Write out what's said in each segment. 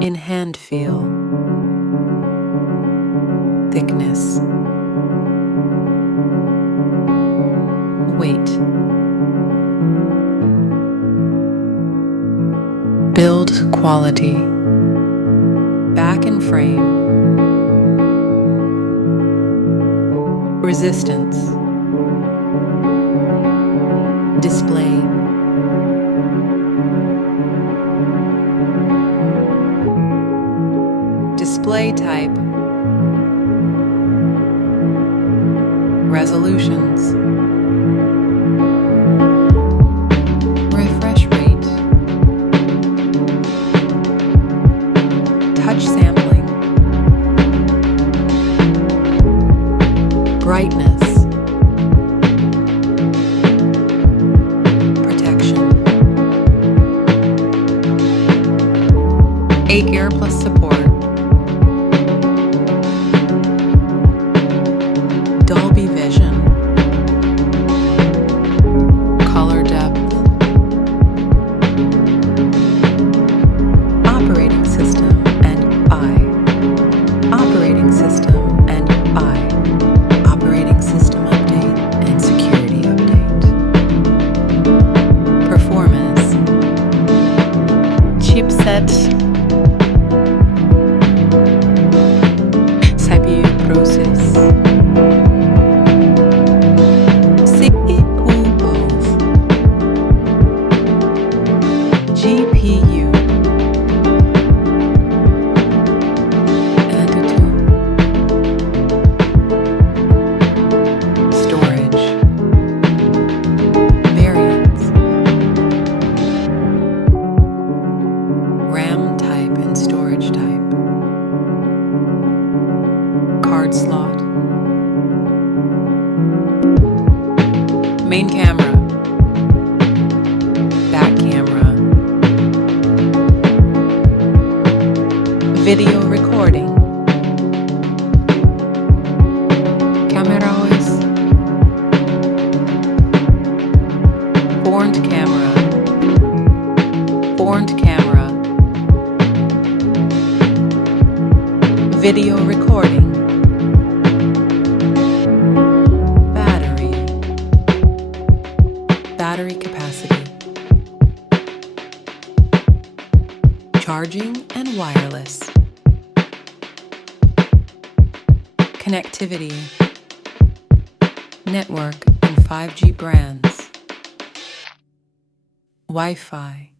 In hand feel, thickness, weight. Build quality, back and frame, resistance, display, display type, resolutions, refresh rate, touch sampling, brightness, protection, Iqoo Plus support, Dolby Vision, color depth, operating system and operating system and operating system update and security update, performance, chipset, CPU process, GPU, Antutu, storage, variants, RAM type and storage type, card slot, main camera, back camera, video recording, camera OS, front camera, video recording, battery capacity, charging and wireless, connectivity, network and 5G brands, Wi-Fi,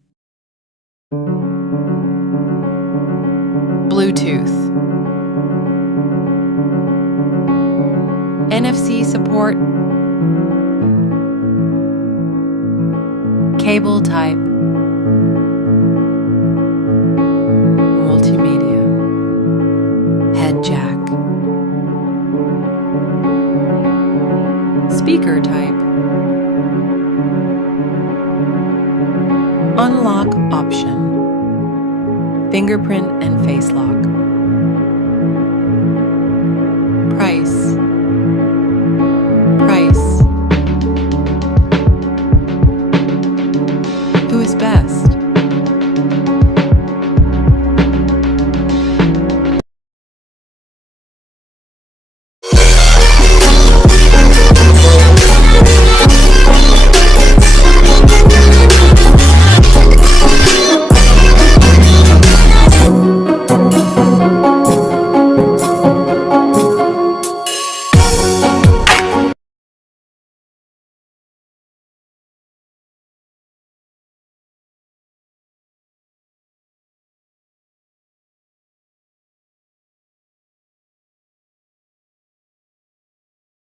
Bluetooth, NFC support, cable type, multimedia, head jack, speaker type, unlock option, fingerprint and face lock, price, who is best?